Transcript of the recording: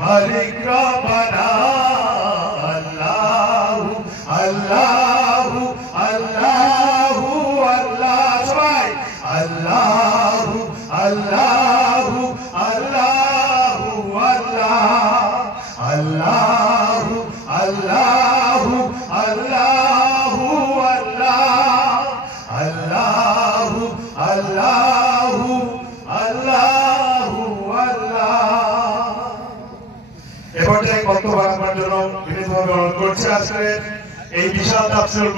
মালিক রব্বানা আল্লাহু আল্লাহু আল্লাহু আল্লাহ সবাই আল্লাহু আল্লাহু আল্লাহু আল্লাহ আল্লাহু আল্লাহু আল্লাহু আল্লাহ আল্লাহু আল্লাহু আল্লাহু আল্লাহ। এ পর্যায়ে বক্তব্য রাখবার জন্য বিনীতভাবে অনুরোধ করছি আজকে এই বিশাল তাফসীর